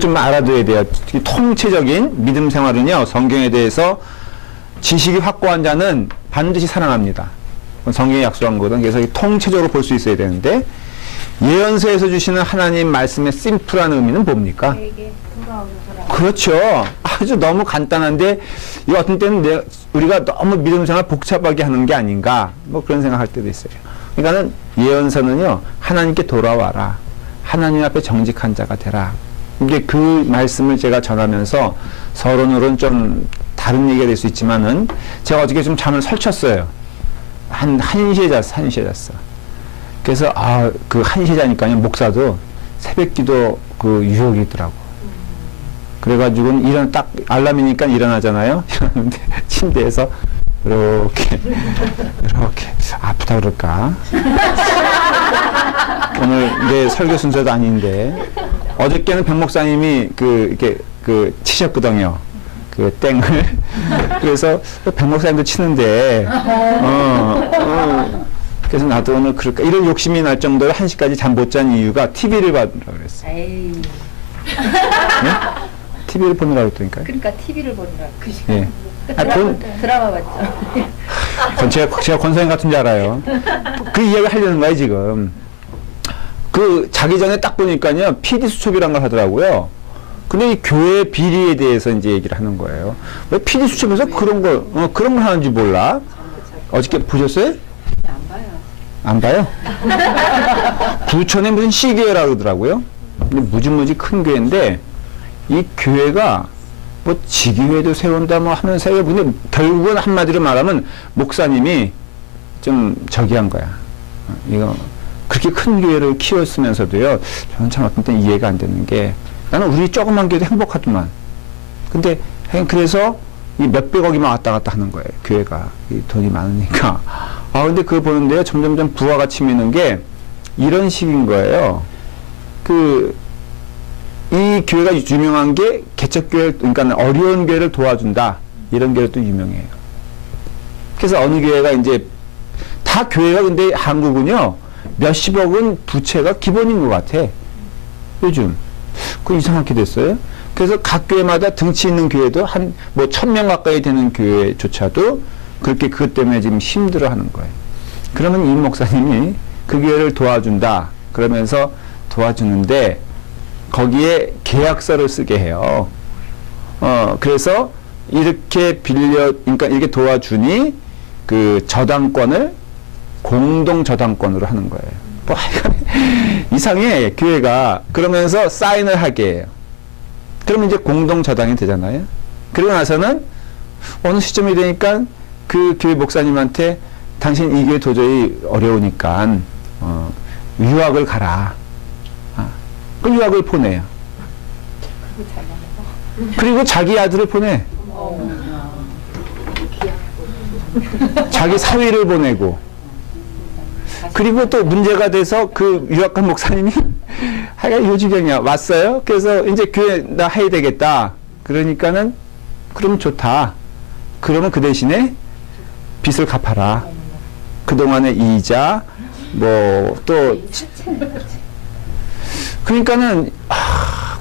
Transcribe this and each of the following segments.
좀 알아둬야 돼요. 통체적인 믿음 생활은요, 성경에 대해서 지식이 확고한 자는 반드시 살아납니다. 성경이 약속한 거거든. 그래서 통체적으로 볼 수 있어야 되는데, 예언서에서 주시는 하나님 말씀의 심플한 의미는 뭡니까? 그렇죠. 아주 너무 간단한데, 이 어떤 때는 우리가 너무 믿음 생활 복잡하게 하는 게 아닌가, 뭐 그런 생각할 때도 있어요. 그러니까는 예언서는요, 하나님께 돌아와라. 하나님 앞에 정직한 자가 되라. 이게 그 말씀을 제가 전하면서 서론으로는 좀 다른 얘기가 될 수 있지만은, 제가 어저께 좀 잠을 설쳤어요. 1시에 잤어. 그래서, 그 1시에 자니까요, 목사도 새벽 기도 그 유혹이 있더라고. 그래가지고 딱 알람이니까 일어나잖아요. 일어났는데 침대에서 이렇게 아프다 그럴까? 오늘 내 설교 순서도 아닌데, 어저께는 변 목사님이 이렇게 치셨거든요. 그 땡을. 그래서 변 목사님도 치는데, 그래서 나도 오늘 그럴까. 이런 욕심이 날 정도로 1시까지 잠 못 잔 이유가 TV를 보느라고 그랬어. 에이. 네? TV를 보느라고 했다니까요. 그러니까 TV를 보느라고. 그 시간. 예. 드라마 봤죠. 제가 권사님 같은 줄 알아요. 그 이야기 하려는 거예요, 지금. 자기 전에 딱 보니까요, PD 수첩이란 걸 하더라고요. 근데 이 교회 비리에 대해서 이제 얘기를 하는 거예요. 왜 PD 수첩에서 그런 걸 하는지 몰라? 어저께 보셨어요? 안 봐요? 부천에 무슨 시교회라고 그러더라고요. 근데 무지무지 큰 교회인데, 이 교회가 뭐 지기회도 세운다 뭐 하면서, 근데 결국은 한마디로 말하면 목사님이 좀 저기 한 거야. 이거 그렇게 큰 교회를 키웠으면서도요, 저는 참 어떤 때 이해가 안 되는 게, 나는 우리 조그만 교회도 행복하더만. 근데 그래서 이 몇백억이만 왔다 갔다 하는 거예요, 교회가. 이 돈이 많으니까. 근데 그거 보는데요, 점점점 부하가 치미는 게 이런 식인 거예요. 이 교회가 유명한 게 개척교회, 그러니까 어려운 교회를 도와준다. 이런 교회도 유명해요. 그래서 어느 교회가 이제, 다 교회가 근데 한국은요, 몇십억은 부채가 기본인 것 같아. 요즘. 그거 이상하게 됐어요. 그래서 각 교회마다 등치 있는 교회도 1000명 가까이 되는 교회조차도 그렇게 그것 때문에 지금 힘들어 하는 거예요. 그러면 이 목사님이 그 교회를 도와준다. 그러면서 도와주는데, 거기에 계약서를 쓰게 해요. 그래서 이렇게 그러니까 이렇게 도와주니 그 저당권을 공동 저당권으로 하는 거예요. 뭐 이상해, 교회가. 그러면서 사인을 하게 해요. 그러면 이제 공동 저당이 되잖아요. 그러고 나서는 어느 시점이 되니까 그 교회 목사님한테 당신 이 교회 도저히 어려우니까 유학을 가라. 그 유학을 보내요. 그리고 자기 아들을 보내. 자기 사위를 보내고. 그리고 또 문제가 돼서 그 유학간 목사님이 하여간 요지경이야. 왔어요. 그래서 이제 교회 나 해야 되겠다. 그러니까는 그럼 좋다. 그러면 그 대신에 빚을 갚아라. 그동안의 이자 뭐 또 그러니까는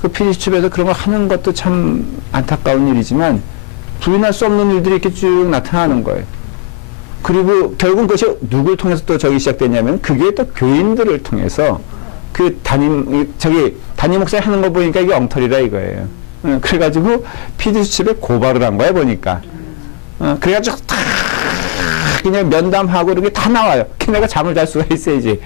그 피디수첩에서 그런 걸 하는 것도 참 안타까운 일이지만 부인할 수 없는 일들이 이렇게 쭉 나타나는 거예요. 그리고 결국 그것이 누굴 통해서 또 저기 시작되냐면, 그게 또 교인들을 통해서 담임 목사님 하는 거 보니까 이게 엉터리라 이거예요. 그래가지고 피디수첩에 고발을 한 거야, 보니까. 그래가지고 다 그냥 면담하고 이런 게 다 나와요. 걔네가 잠을 잘 수가 있어야지.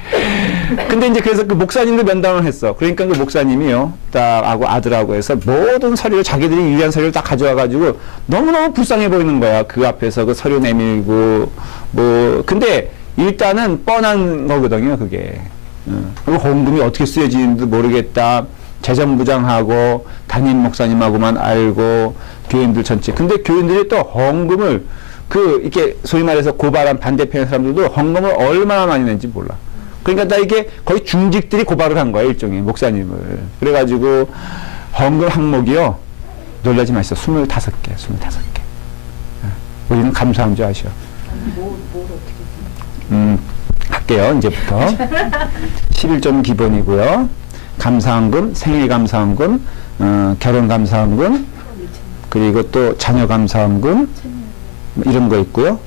근데 이제 그래서 그 목사님도 면담을 했어. 그러니까 그 목사님이요, 딱하고 아들하고 해서 모든 서류를, 자기들이 유리한 서류를 딱 가져와가지고 너무너무 불쌍해 보이는 거야. 그 앞에서 그 서류 내밀고 뭐. 근데 일단은 뻔한 거거든요, 그게. 헌금이 어떻게 쓰여지는지도 모르겠다. 재정부장하고 담임 목사님하고만 알고 교인들 전체. 근데 교인들이 또 헌금을 이렇게 소위 말해서 고발한 반대편의 사람들도 헌금을 얼마나 많이 낸지 몰라. 그러니까 나 이게 거의 중직들이 고발을 한 거야, 일종의 목사님을. 그래가지고 헌금 항목이요, 놀라지 마시오. 25개. 우리는 감사한 줄 아시오. 할게요, 이제부터. 11점 기본이고요. 감사헌금, 생일감사헌금, 결혼감사원금, 그리고 또 자녀감사원금, 뭐 이런 거 있고요.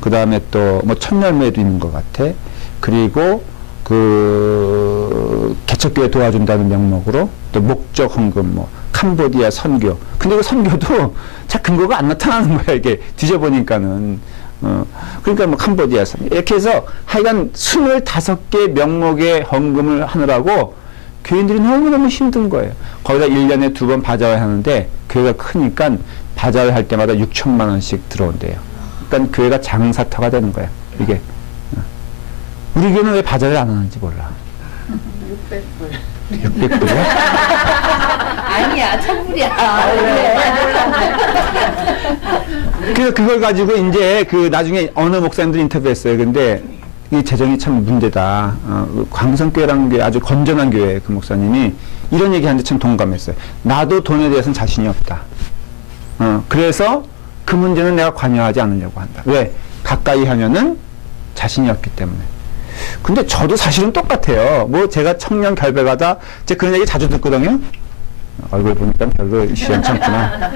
그 다음에 또 뭐 천열매도 있는 것 같아. 그리고 그 개척교회 도와준다는 명목으로 또 목적 헌금, 뭐 캄보디아 선교. 근데 그 선교도 자 근거가 안 나타나는 거야. 이게 뒤져보니까는. 그러니까 뭐 캄보디아 선교 이렇게 해서 하여간 25개 명목의 헌금을 하느라고 교인들이 너무너무 힘든 거예요. 거기다 1년에 2번 바자회 하는데 교회가 크니까 바자회 할 때마다 6천만 원씩 들어온대요. 그러니까 교회가 장사터가 되는 거야. 이게. 우리 교회는 왜 바자회를 안 하는지 몰라. 600불. 600불이야? 아니야, 1000불이야. 그래서 그걸 가지고 이제 그 나중에 어느 목사님들 인터뷰했어요. 근데 이 재정이 참 문제다. 광성교회라는 게 아주 건전한 교회 그 목사님이 이런 얘기 하는데 참 동감했어요. 나도 돈에 대해서는 자신이 없다. 그래서 그 문제는 내가 관여하지 않으려고 한다. 왜? 가까이 하면은 자신이 없기 때문에. 근데 저도 사실은 똑같아요. 뭐 제가 청년 결백하다. 제가 그런 얘기 자주 듣거든요. 얼굴 보니까 별로 시원찮구나.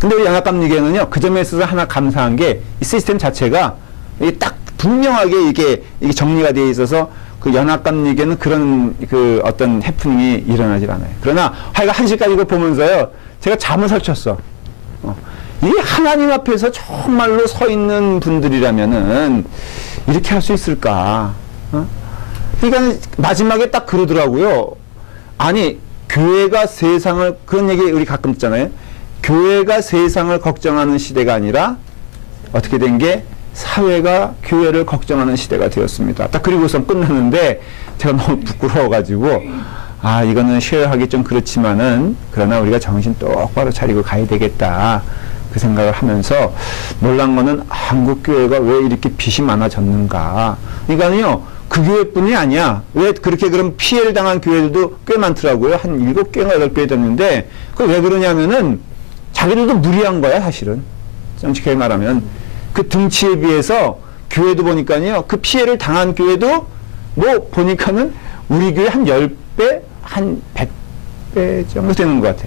근데 우리 연합감리교회는요, 그 점에 있어서 하나 감사한 게 이 시스템 자체가 이게 딱 분명하게 이게 정리가 되어 있어서 그 연합감리교회는 그런 그 어떤 해프닝이 일어나질 않아요. 그러나 하여간 1시까지 이거 보면서요, 제가 잠을 설쳤어. 이 하나님 앞에서 정말로 서 있는 분들이라면은 이렇게 할 수 있을까? 그러니까 마지막에 딱 그러더라고요. 아니, 교회가 세상을, 그런 얘기 우리 가끔 듣잖아요. 교회가 세상을 걱정하는 시대가 아니라 어떻게 된 게 사회가 교회를 걱정하는 시대가 되었습니다. 딱 그리고선 끝났는데 제가 너무 부끄러워가지고 아, 이거는 쉐어하기 좀 그렇지만은 그러나 우리가 정신 똑바로 차리고 가야 되겠다. 그 생각을 하면서 놀란 거는 한국 교회가 왜 이렇게 빚이 많아졌는가. 그러니까요, 그 교회뿐이 아니야. 왜 그렇게 그럼 피해를 당한 교회들도 꽤 많더라고요. 한 7개인가 8개 됐는데, 그 왜 그러냐면은 자기들도 무리한 거야, 사실은. 정직하게 말하면. 그 등치에 비해서 교회도 보니까요, 그 피해를 당한 교회도 뭐 보니까는 우리 교회 한 10배, 한 100배 정도 되는 것 같아.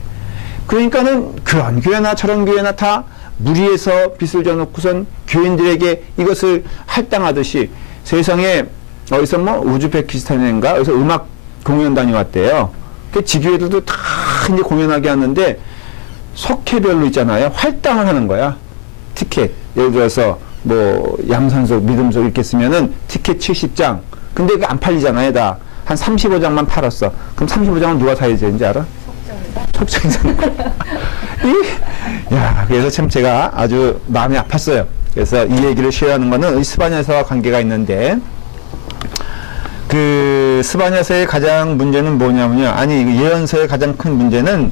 그러니까는 그런 교회나 저런 교회나 다 무리해서 빚을 져놓고선 교인들에게 이것을 할당하듯이 세상에 어디서 뭐 우즈베키스탄인가 어디서 음악 공연 다녀왔대요. 그 지교회들도 다 이제 공연하게 하는데 석회별로 있잖아요. 할당을 하는 거야. 티켓. 예를 들어서 뭐 양산석, 믿음석 이렇게 쓰면은 티켓 70장. 근데 그게 안 팔리잖아요. 다. 한 35장만 팔았어. 그럼 35장은 누가 사야 되는지 알아? 속장이잖아. 야, 그래서 참 제가 아주 마음이 아팠어요. 그래서 이 얘기를 쉐어하는 거는 스바냐서와 관계가 있는데, 그 스바냐서의 가장 문제는 뭐냐면요. 아니, 예언서의 가장 큰 문제는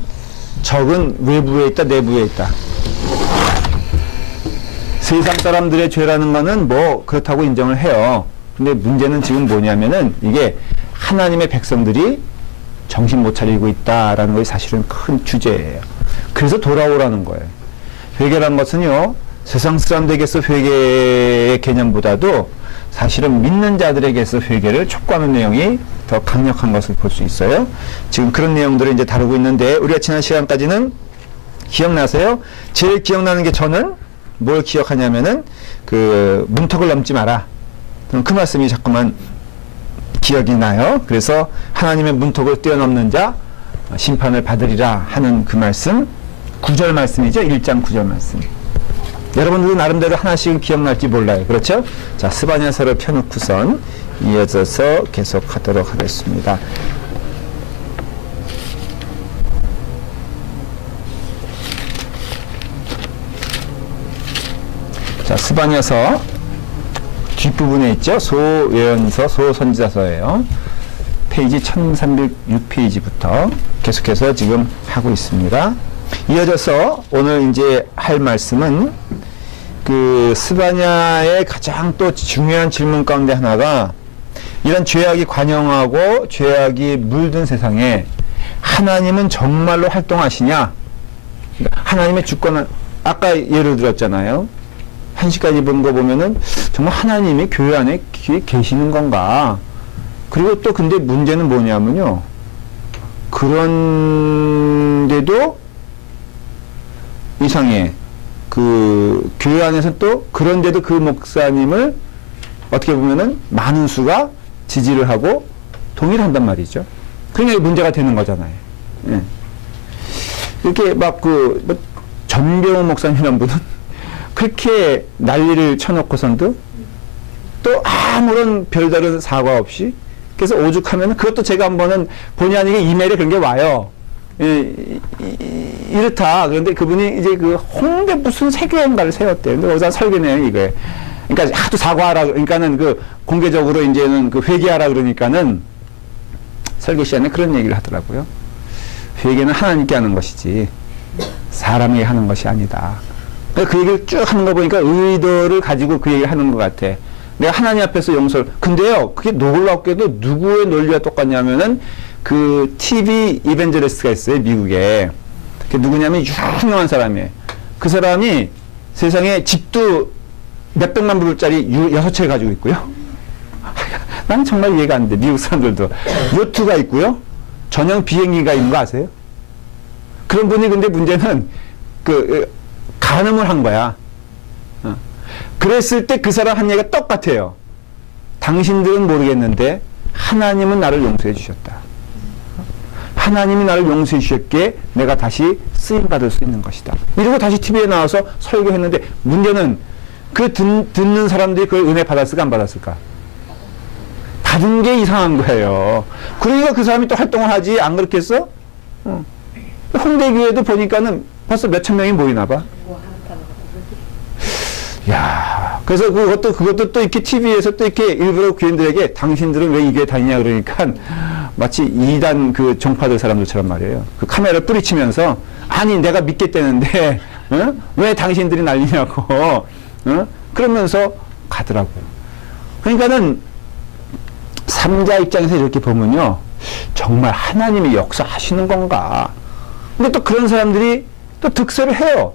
적은 외부에 있다, 내부에 있다. 세상 사람들의 죄라는 거는 뭐 그렇다고 인정을 해요. 근데 문제는 지금 뭐냐면은 이게 하나님의 백성들이 정신 못 차리고 있다라는 것이 사실은 큰 주제예요. 그래서 돌아오라는 거예요. 회개란 것은요, 세상 사람들에게서 회개의 개념보다도 사실은 믿는 자들에게서 회개를 촉구하는 내용이 더 강력한 것을 볼 수 있어요. 지금 그런 내용들을 이제 다루고 있는데, 우리가 지난 시간까지는 기억나세요? 제일 기억나는 게 저는 뭘 기억하냐면은 그 문턱을 넘지 마라. 그 말씀이 자꾸만 기억이 나요. 그래서 하나님의 문턱을 뛰어넘는 자 심판을 받으리라 하는 그 말씀, 9절 말씀이죠. 1장 9절 말씀. 여러분들도 나름대로 하나씩은 기억날지 몰라요. 그렇죠? 자, 스바냐서를 펴놓고선 이어져서 계속하도록 하겠습니다. 자, 스바냐서 뒷부분에 있죠. 소예언서, 소선지자서예요. 페이지 1306페이지부터 계속해서 지금 하고 있습니다. 이어져서 오늘 이제 할 말씀은 그 스바냐의 가장 또 중요한 질문 가운데 하나가, 이런 죄악이 관영하고 죄악이 물든 세상에 하나님은 정말로 활동하시냐? 그러니까 하나님의 주권은, 아까 예를 들었잖아요. 1시까지 본 거 보면은 정말 하나님이 교회 안에 계시는 건가? 그리고 또 근데 문제는 뭐냐면요. 그런데도 이상해. 그 교회 안에서 또 그런데도 그 목사님을 어떻게 보면은 많은 수가 지지를 하고 동의를 한단 말이죠. 그러니까 문제가 되는 거잖아요. 예. 이렇게 막 뭐 전병훈 목사님이란 분은 그렇게 난리를 쳐놓고선도 또 아무런 별다른 사과 없이 그래서 오죽하면 그것도 제가 한번은 본의 아니게 이메일에 그런 게 와요. 이렇다. 그런데 그분이 이제 그 홍대 무슨 세계인가를 세웠대요. 근데 거기서 설계 내용이 이거예요. 그러니까 하도 사과하라. 그러니까는 그 공개적으로 이제는 그 회개하라 그러니까는 설계 시간에 그런 얘기를 하더라고요. 회개는 하나님께 하는 것이지 사람에게 하는 것이 아니다. 그 얘기를 쭉 하는 거 보니까 의도를 가지고 그 얘기를 하는 것 같아. 내가 하나님 앞에서 용서를. 근데요, 그게 놀랍게도 누구의 논리와 똑같냐면은 그 TV 이벤저리스트가 있어요, 미국에. 그게 누구냐면 유명한 사람이에요. 그 사람이 세상에 집도 몇백만 불짜리 6채 가지고 있고요. 난 정말 이해가 안 돼. 미국 사람들도. 요트가 있고요. 전용 비행기가 있는 거 아세요? 그런 분이 근데 문제는 간음을 한 거야. 그랬을 때 그 사람 한 얘기가 똑같아요. 당신들은 모르겠는데 하나님은 나를 용서해 주셨다. 하나님이 나를 용서해 주셨기에 내가 다시 쓰임받을 수 있는 것이다. 이러고 다시 TV에 나와서 설교했는데 문제는 그 듣는 사람들이 그걸 은혜 받았을까 안 받았을까? 받은 게 이상한 거예요. 그러니까 그 사람이 또 활동을 하지 안 그렇겠어? 홍대교회도 보니까는 벌써 몇천 명이 모이나 봐. 야, 그래서 그것도 또 이렇게 TV에서 또 이렇게 일부러 교인들에게 당신들은 왜 이 교회 다니냐 그러니까 마치 이단 그 종파들 사람들처럼 말이에요. 그 카메라를 뿌리치면서 아니 내가 믿겠다는데 왜 당신들이 난리냐고 그러면서 가더라고요. 그러니까는 삼자 입장에서 이렇게 보면요. 정말 하나님이 역사하시는 건가. 근데 또 그런 사람들이 또 득세를 해요.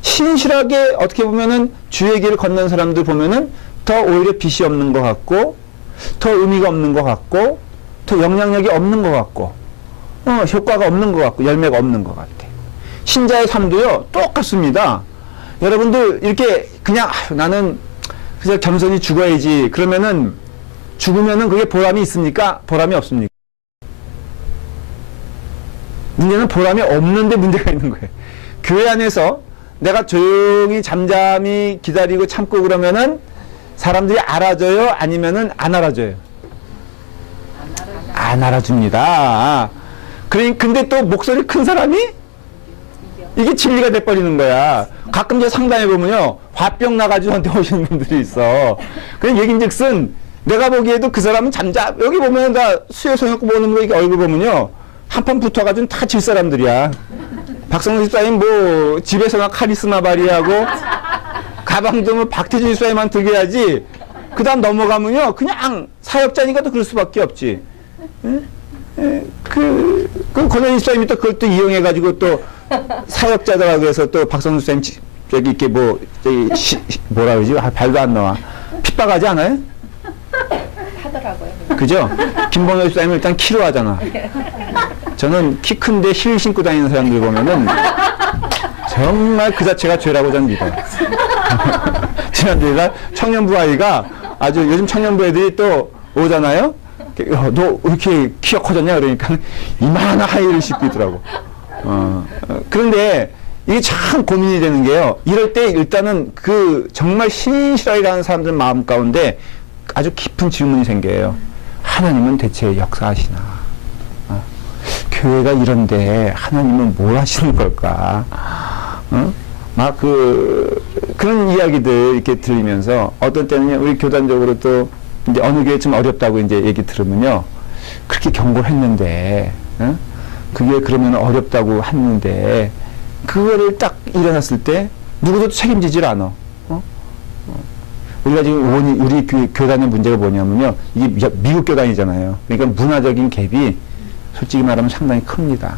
신실하게 어떻게 보면은 주의 길을 걷는 사람들 보면은 더 오히려 빛이 없는 것 같고, 더 의미가 없는 것 같고, 더 영향력이 없는 것 같고, 효과가 없는 것 같고, 열매가 없는 것 같아. 신자의 삶도요, 똑같습니다. 여러분들 이렇게 그냥 나는 그냥 겸손히 죽어야지. 그러면은 죽으면은 그게 보람이 있습니까? 보람이 없습니까? 문제는 보람이 없는데 문제가 있는 거예요. 교회 안에서 내가 조용히 잠잠히 기다리고 참고 그러면은 사람들이 알아줘요? 아니면은 안 알아줘요? 안 알아줍니다. 근데 또 목소리 큰 사람이 이게 진리가 돼버리는 거야. 가끔 이제 상담해보면요. 화병 나가지고 저한테 오시는 분들이 있어. 그냥 얘긴즉슨 내가 보기에도 그 사람은 여기 보면 다 수요 성역고 보는 거, 이게 얼굴 보면요. 한판 붙어가지고 다 질 사람들이야. 박성수 집사님 뭐 집에서나 카리스마 발휘하고 가방도 뭐 박태준 집사님만 들게 해야지. 그 다음 넘어가면요. 그냥 사역자니까 또 그럴 수밖에 없지. 그 권현희 집사님이 또 그걸 또 이용해가지고 또 사역자더라 그래서 또 박성수 집사님 저기 이렇게 뭐라 그러지? 발도 안 나와. 핍박하지 않아요? 하더라고요. 그죠? 김봉효 집사님은 일단 키로 하잖아. 저는 키 큰데 힐 신고 다니는 사람들 보면은 정말 그 자체가 죄라고 저는 믿어요. 지난주에 청년부 아이가 아주 요즘 청년부 애들이 또 오잖아요? 너 왜 이렇게 키가 커졌냐? 그러니까 이만한 하이를 신고 있더라고. 그런데 이게 참 고민이 되는 게요. 이럴 때 일단은 그 정말 신실하게 가는 사람들 마음 가운데 아주 깊은 질문이 생겨요. 하나님은 대체 역사하시나? 교회가 이런데 하나님은 뭘 하시는 걸까? 그런 이야기들 이렇게 들으면서 어떤 때는 우리 교단적으로 또 이제 어느 교회 좀 어렵다고 이제 얘기 들으면요. 그렇게 경고를 했는데, 그게 그러면 어렵다고 했는데, 그거를 딱 일어났을 때 누구도 책임지질 않아. 우리가 지금 우리 교단의 문제가 뭐냐면요. 이게 미국 교단이잖아요. 그러니까 문화적인 갭이 솔직히 말하면 상당히 큽니다.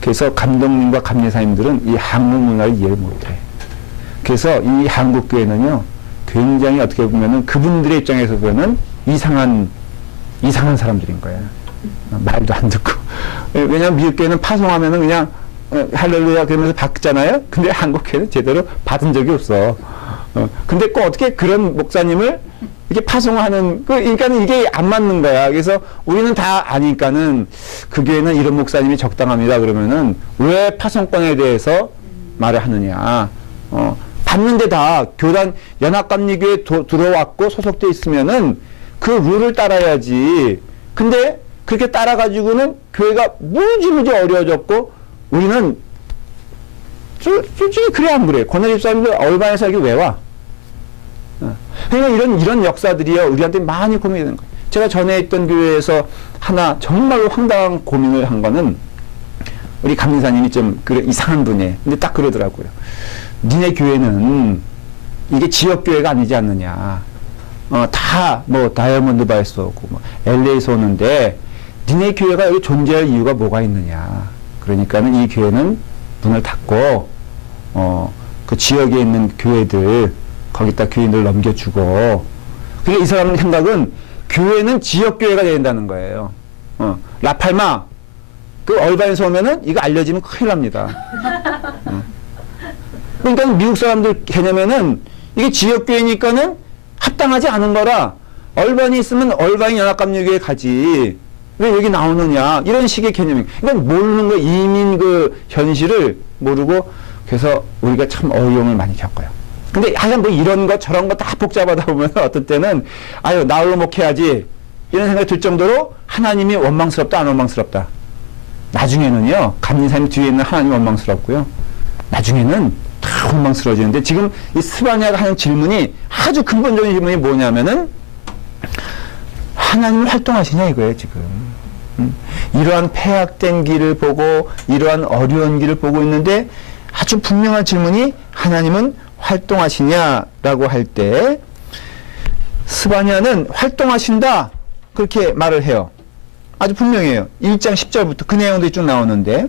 그래서 감독님과 감리사님들은 이 한국 문화를 이해를 못해. 그래서 이 한국 교회는요. 굉장히 어떻게 보면은 그분들의 입장에서 보면은 이상한 사람들인 거예요. 말도 안 듣고 왜냐하면 미국 교회는 파송하면은 그냥 할렐루야 그러면서 받잖아요. 근데 한국 교회는 제대로 받은 적이 없어. 근데 꼭 어떻게 그런 목사님을 이렇게 파송하는, 그러니까는 이게 안 맞는 거야. 그래서 우리는 다 아니까는 그 교회는 이런 목사님이 적당합니다. 그러면은 왜 파송권에 대해서 말을 하느냐. 받는데 다 교단 연합감리교회 들어왔고 소속돼 있으면은 그 룰을 따라야지. 근데 그렇게 따라가지고는 교회가 무지무지 어려워졌고 우리는 솔직히 그래 안 그래? 권한 집사님들 얼반에서 여기 왜 와? 그러니까 이런 역사들이요 우리한테 많이 고민이 되는 거예요. 제가 전에 있던 교회에서 하나 정말로 황당한 고민을 한 거는 우리 감리사님이 좀 이상한 분이에요. 근데 딱 그러더라고요. 니네 교회는 이게 지역 교회가 아니지 않느냐. 다 뭐 다이아몬드 바에서 오고 뭐 LA에서 오는데 니네 교회가 여기 존재할 이유가 뭐가 있느냐. 그러니까는 이 교회는 문을 닫고 그 지역에 있는 교회들 거기다 교인들 넘겨주고. 그러니까 이 사람 생각은 교회는 지역 교회가 된다는 거예요. 라팔마 그 얼반에서 오면은 이거 알려지면 큰일 납니다. 그러니까 미국 사람들 개념에는 이게 지역 교회니까는 합당하지 않은 거라 얼반이 있으면 얼반이 연합감리교회 가지 왜 여기 나오느냐 이런 식의 개념이. 그러니까 모르는 거 이민 그 현실을 모르고 그래서 우리가 참 어려움을 많이 겪어요. 근데 하여간 뭐 이런 거 저런 거 다 복잡하다 보면 어떤 때는 아유 나홀로 목회하지 이런 생각이 들 정도로 하나님이 원망스럽다 안 원망스럽다. 나중에는요 감리사님 뒤에 있는 하나님 원망스럽고요. 나중에는 다 원망스러워지는데 지금 이 스바냐가 하는 질문이 아주 근본적인 질문이 뭐냐면은 하나님은 활동하시냐 이거예요 지금. 이러한 폐악된 길을 보고 이러한 어려운 길을 보고 있는데 아주 분명한 질문이 하나님은 활동하시냐라고 할 때 스바냐는 활동하신다 그렇게 말을 해요. 아주 분명해요. 1장 10절부터 그 내용도 쭉 나오는데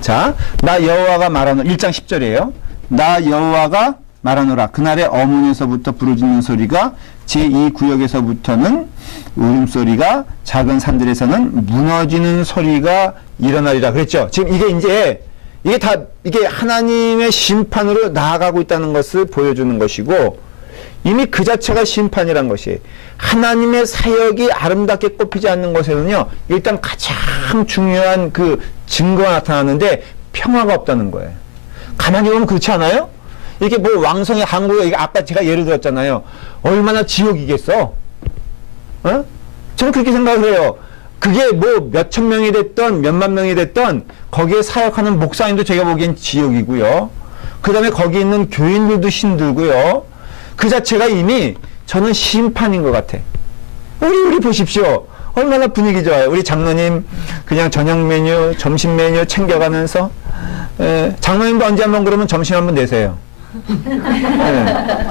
자, 나 여호와가 말하노라 1장 10절이에요. 나 여호와가 말하노라 그날의 어문에서부터 부르짖는 소리가 제2구역에서부터는 울음소리가 작은 산들에서는 무너지는 소리가 일어나리라 그랬죠. 지금 이게 하나님의 심판으로 나아가고 있다는 것을 보여주는 것이고 이미 그 자체가 심판이란 것이 하나님의 사역이 아름답게 꼽히지 않는 것에는요 일단 가장 중요한 그 증거가 나타나는데 평화가 없다는 거예요. 가만히 보면 그렇지 않아요? 이게 뭐 왕성의 한국에 아까 제가 예를 들었잖아요. 얼마나 지옥이겠어? 저는 그렇게 생각을 해요. 그게 뭐 몇천 명이 됐던 몇만 명이 됐던 거기에 사역하는 목사님도 제가 보기엔 지옥이고요. 그 다음에 거기 있는 교인들도 힘들고요. 그 자체가 이미 저는 심판인 것 같아. 우리 보십시오. 얼마나 분위기 좋아요. 우리 장로님 그냥 저녁 메뉴, 점심 메뉴 챙겨가면서 장로님도 언제 한번 그러면 점심 한번 내세요.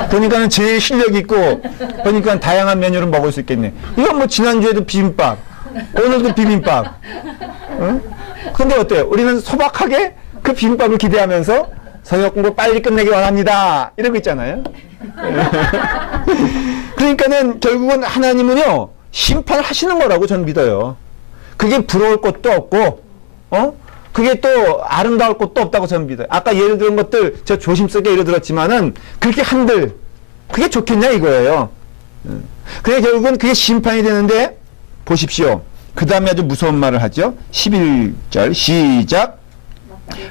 그러니까는 제일 실력 있고 그러니까 다양한 메뉴를 먹을 수 있겠네. 이건 뭐 지난주에도 비빔밥, 오늘도 비빔밥. 근데 어때요? 우리는 소박하게 그 비빔밥을 기대하면서 성역 공부 빨리 끝내기 원합니다. 이러고 있잖아요. 그러니까는 결국은 하나님은요 심판을 하시는 거라고 저는 믿어요. 그게 부러울 것도 없고, 그게 또 아름다울 것도 없다고 저는 믿어요. 아까 예를 들은 것들 제가 조심스럽게 예를 들었지만은 그렇게 한들 그게 좋겠냐 이거예요. 그래 결국은 그게 심판이 되는데 보십시오. 그 다음에 아주 무서운 말을 하죠. 11절 시작.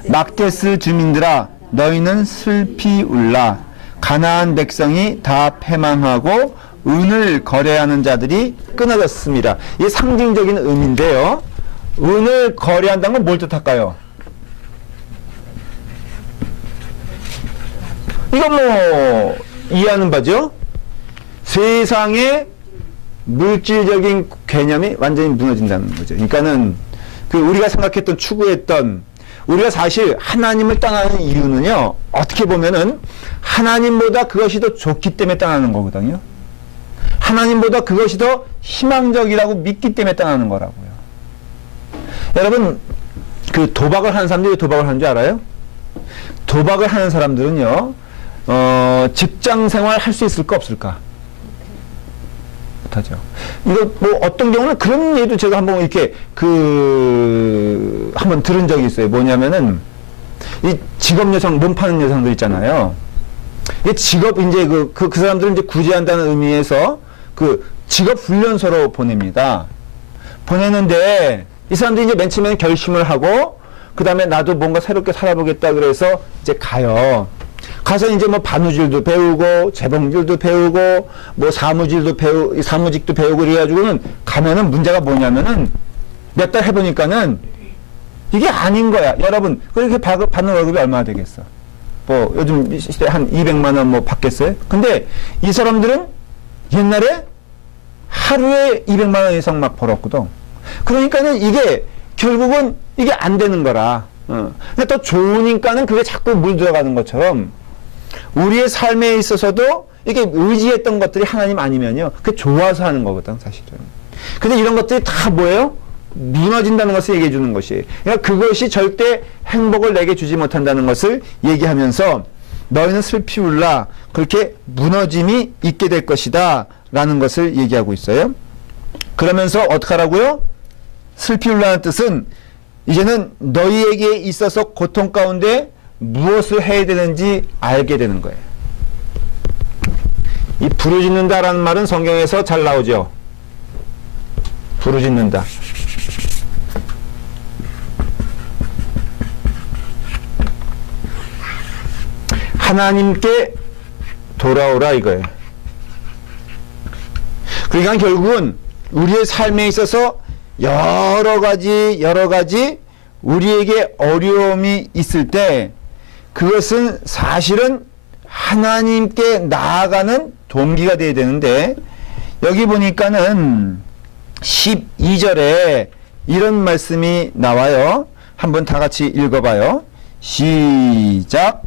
막데스 주민들아 너희는 슬피 울라. 가나안 백성이 다 패망하고 은을 거래하는 자들이 끊어졌습니다. 이게 상징적인 의미인데요. 은을 거래한다는 건 뭘 뜻할까요? 이건 뭐 이해하는 바죠. 세상의 물질적인 개념이 완전히 무너진다는 거죠. 그러니까는 그 우리가 생각했던 추구했던 우리가 사실 하나님을 떠나는 이유는요. 어떻게 보면은 하나님보다 그것이 더 좋기 때문에 떠나는 거거든요. 하나님보다 그것이 더 희망적이라고 믿기 때문에 떠나는 거라고요. 여러분 그 도박을 하는 사람들이 왜 도박을 하는 줄 알아요? 도박을 하는 사람들은요 직장 생활 할 수 있을까 없을까? 못하죠. 이거 뭐 어떤 경우는 그런 예도 제가 한번 이렇게 한번 들은 적이 있어요. 뭐냐면은 이 직업 여성, 몸 파는 여성들 있잖아요. 이 직업 이제 그 사람들은 이제 구제한다는 의미에서 그 직업 훈련소로 보냅니다. 보내는데 이 사람들이 이제 맨 처음에는 결심을 하고 그 다음에 나도 뭔가 새롭게 살아보겠다 그래서 이제 가요. 가서 이제 뭐 바느질도 배우고 재봉질도 배우고 뭐 사무직도 배우고 그래가지고는 가면은 문제가 뭐냐면은 몇 달 해보니까는 이게 아닌 거야. 여러분 그렇게 받는 월급이 얼마나 되겠어? 뭐 요즘 시대 한 200만 원 뭐 받겠어요? 근데 이 사람들은 옛날에 하루에 200만 원 이상 막 벌었거든. 그러니까는 이게 결국은 이게 안 되는 거라. 근데 또 좋으니까는 그게 자꾸 물 들어가는 것처럼 우리의 삶에 있어서도 이게 의지했던 것들이 하나님 아니면요. 그게 좋아서 하는 거거든, 사실은. 근데 이런 것들이 다 뭐예요? 무너진다는 것을 얘기해 주는 것이에요. 그러니까 그것이 절대 행복을 내게 주지 못한다는 것을 얘기하면서 너희는 슬피 울라. 그렇게 무너짐이 있게 될 것이다. 라는 것을 얘기하고 있어요. 그러면서 어떻게 하라고요? 슬피 울라는 뜻은 이제는 너희에게 있어서 고통 가운데 무엇을 해야 되는지 알게 되는 거예요. 이 부르짖는다라는 말은 성경에서 잘 나오죠. 부르짖는다. 하나님께 돌아오라 이거예요. 그러니까 결국은 우리의 삶에 있어서 여러 가지 우리에게 어려움이 있을 때 그것은 사실은 하나님께 나아가는 동기가 되어야 되는데 여기 보니까는 12절에 이런 말씀이 나와요. 한번 다 같이 읽어봐요. 시작.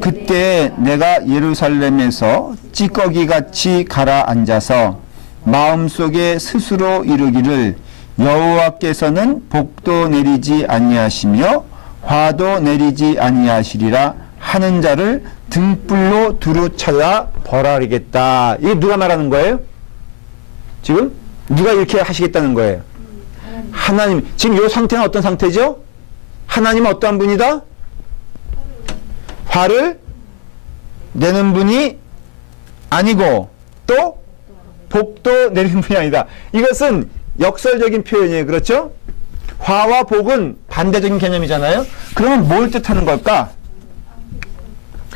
그때 내가 예루살렘에서 찌꺼기같이 가라앉아서 마음속에 스스로 이르기를 여호와께서는 복도 내리지 아니하시며 화도 내리지 아니하시리라 하는 자를 등불로 두루 찾아 벌하리겠다. 이게 누가 말하는 거예요? 지금 누가 이렇게 하시겠다는 거예요? 하나님. 지금 이 상태는 어떤 상태죠? 하나님은 어떠한 분이다? 화를 내는 분이 아니고 또 복도 내리는 분이 아니다. 이것은 역설적인 표현이에요. 그렇죠? 화와 복은 반대적인 개념이잖아요. 그러면 뭘 뜻하는 걸까?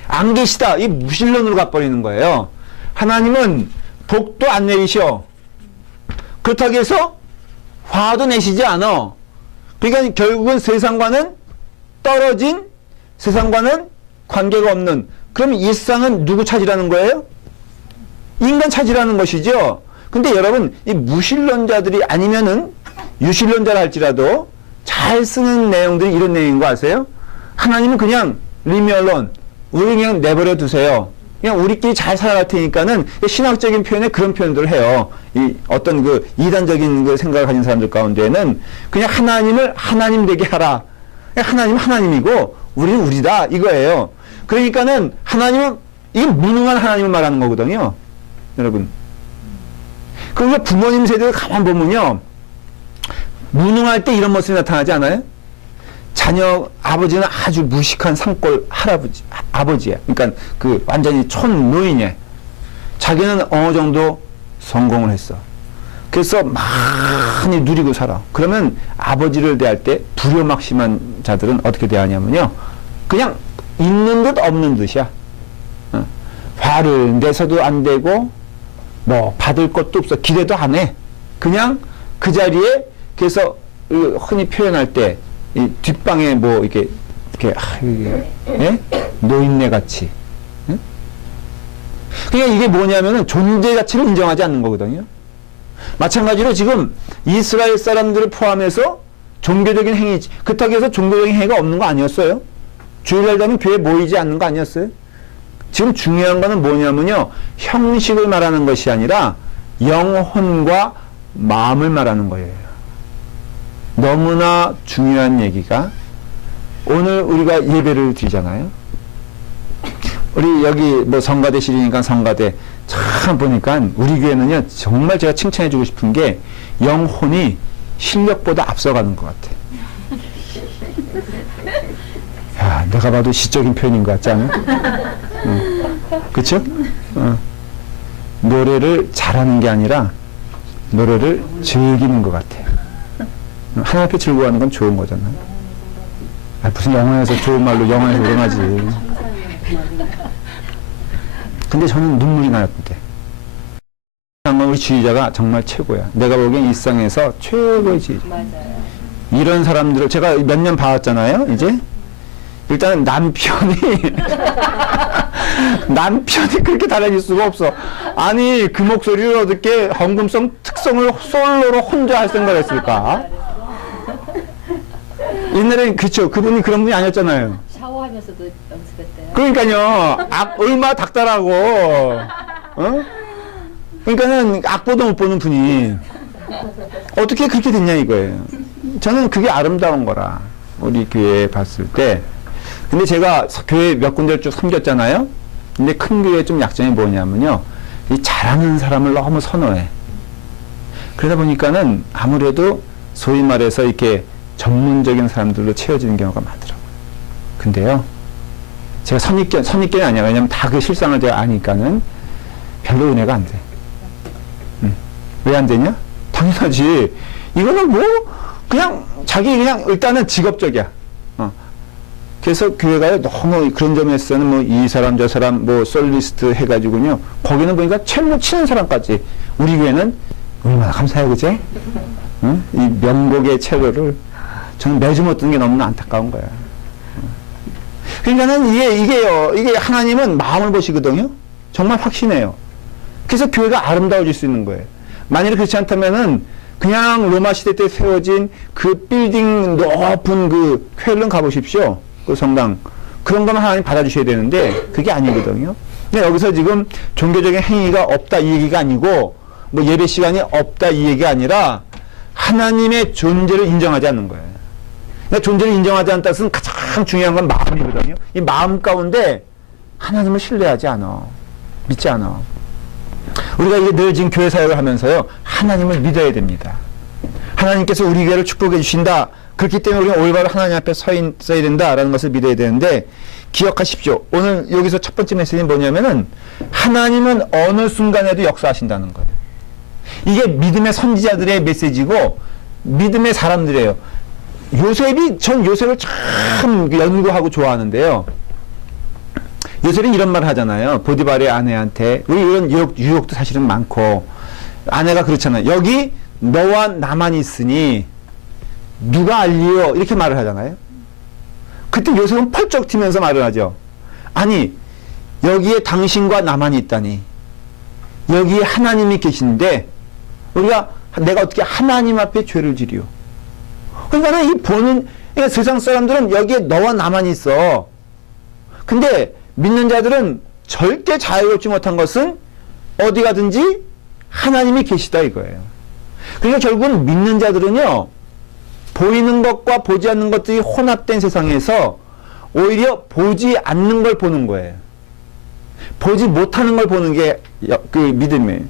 안 계시다. 이 무신론으로 가버리는 거예요. 하나님은 복도 안 내리셔. 그렇다고 해서 화도 내시지 않아. 그러니까 결국은 세상과는 떨어진, 세상과는 관계가 없는. 그럼 이 세상은 누구 차지라는 거예요? 인간 차지라는 것이죠. 근데 여러분, 이 무신론자들이 아니면은 유신론자라 할지라도 잘 쓰는 내용들이 이런 내용인 거 아세요? 하나님은 그냥 leave me alone. 우리 그냥 내버려 두세요. 그냥 우리끼리 잘 살아갈 테니까는 신학적인 표현에 그런 표현들을 해요. 이 어떤 그 이단적인 그 생각을 가진 사람들 가운데는 그냥 하나님을 하나님 되게 하라. 하나님은 하나님이고 우리는 우리다 이거예요. 그러니까는 하나님은 이게 무능한 하나님을 말하는 거거든요. 여러분. 그러니까 부모님 세대를 가만 보면요. 무능할 때 이런 모습이 나타나지 않아요? 자녀 아버지는 아주 무식한 산골 아버지야. 그러니까 그 완전히 촌노인이야. 자기는 어느 정도 성공을 했어. 그래서 많이 누리고 살아. 그러면 아버지를 대할 때 불효막심한 자들은 어떻게 대하냐면요. 그냥 있는 듯 없는 듯이야. 화를 내서도 안 되고 뭐 받을 것도 없어. 기대도 안 해. 그냥 그 자리에 그래서 흔히 표현할 때 이 뒷방에 뭐 이렇게 예? 노인네 같이. 예? 그러니까 이게 뭐냐면은 존재 가치를 인정하지 않는 거거든요. 마찬가지로 지금 이스라엘 사람들을 포함해서 종교적인 행위, 그렇다고 해서 종교적인 행위가 없는 거 아니었어요? 주일날 되면 교회에 모이지 않는 거 아니었어요? 지금 중요한 거는 뭐냐면요. 형식을 말하는 것이 아니라 영혼과 마음을 말하는 거예요. 너무나 중요한 얘기가 오늘 우리가 예배를 드리잖아요. 우리 여기 뭐 성가대실이니까 성가대 참 보니까 우리 교회는요, 정말 제가 칭찬해주고 싶은 게 영혼이 실력보다 앞서가는 것 같아. 야, 내가 봐도 시적인 표현인 것 같지 않아? 그쵸? 노래를 잘하는 게 아니라 노래를 즐기는 것 같아. 하나님 앞에 즐거워하는 건 좋은 거잖아요. 아, 무슨 영화에서 좋은 말로 영화에서 오르나지. 근데 저는 눈물이 나요, 그때. 정말 우리 지휘자가 정말 최고야. 내가 보기엔 일상에서 최고의 지휘자. 맞아요. 이런 사람들을 제가 몇 년 봐왔잖아요, 이제. 일단은 남편이 그렇게 달라질 수가 없어. 아니, 그 목소리를 어떻게 헌금성 특성을 솔로로 혼자 할 생각을 했을까? 옛날엔 그쵸, 그분이 그런 분이 아니었잖아요. 샤워하면서도 연습했대요. 그러니까요, 얼마나 닥달하고, 그러니까는 악보도 못 보는 분이 어떻게 그렇게 됐냐 이거예요. 저는 그게 아름다운 거라, 우리 교회에 봤을 때. 근데 제가 교회 몇 군데를 쭉 섬겼잖아요. 근데 큰 교회의 좀 약점이 뭐냐면요, 이 잘하는 사람을 너무 선호해. 그러다 보니까는 아무래도 소위 말해서 이렇게 전문적인 사람들로 채워지는 경우가 많더라고요. 근데요, 제가 선입견이 아니야. 왜냐면 다 그 실상을 제가 아니까는 별로 은혜가 안 돼. 왜 안 되냐? 당연하지. 이거는 뭐, 그냥, 그냥 일단은 직업적이야. 그래서 교회가요, 너무 그런 점에서는 뭐, 이 사람, 저 사람, 뭐, 솔리스트 해가지고요. 거기는 보니까 첼로 치는 사람까지. 우리 교회는 얼마나 감사해요, 그죠? 응? 이 명곡의 첼로를 저는 매주 못 듣는 게 너무나 안타까운 거야. 그러니까는 이게 하나님은 마음을 보시거든요. 정말 확신해요. 그래서 교회가 아름다워질 수 있는 거예요. 만일에 그렇지 않다면은 그냥 로마 시대 때 세워진 그 빌딩 높은 그 쾰른 가보십시오. 그 성당. 그런 거만 하나님 받아주셔야 되는데 그게 아니거든요. 근데 여기서 지금 종교적인 행위가 없다 이 얘기가 아니고 뭐 예배 시간이 없다 이 얘기가 아니라 하나님의 존재를 인정하지 않는 거예요. 그러니까 존재를 인정하지 않는 뜻은 가장 중요한 건 마음이거든요. 이 마음 가운데 하나님을 신뢰하지 않아. 믿지 않아. 우리가 이게 늘 지금 교회 사역을 하면서요, 하나님을 믿어야 됩니다. 하나님께서 우리 교회를 축복해 주신다. 그렇기 때문에 우리가 올바로 하나님 앞에 서야 된다라는 것을 믿어야 되는데, 기억하십시오. 오늘 여기서 첫 번째 메시지는 뭐냐면은 하나님은 어느 순간에도 역사하신다는 거예요. 이게 믿음의 선지자들의 메시지고 믿음의 사람들이에요. 전 요셉을 참 연구하고 좋아하는데요. 요셉은 이런 말 하잖아요. 보디발의 아내한테. 우리 이런 유혹도 사실은 많고, 아내가 그렇잖아요. 여기 너와 나만 있으니 누가 알리요? 이렇게 말을 하잖아요. 그때 요셉은 펄쩍 튀면서 말을 하죠. 아니, 여기에 당신과 나만 있다니, 여기에 하나님이 계신데 내가 어떻게 하나님 앞에 죄를 지리요? 그러니까 그러니까 세상 사람들은 여기에 너와 나만 있어. 근데 믿는 자들은 절대 자유롭지 못한 것은 어디 가든지 하나님이 계시다 이거예요. 그러니까 결국은 믿는 자들은요, 보이는 것과 보지 않는 것들이 혼합된 세상에서 오히려 보지 않는 걸 보는 거예요. 보지 못하는 걸 보는 게 그 믿음이에요.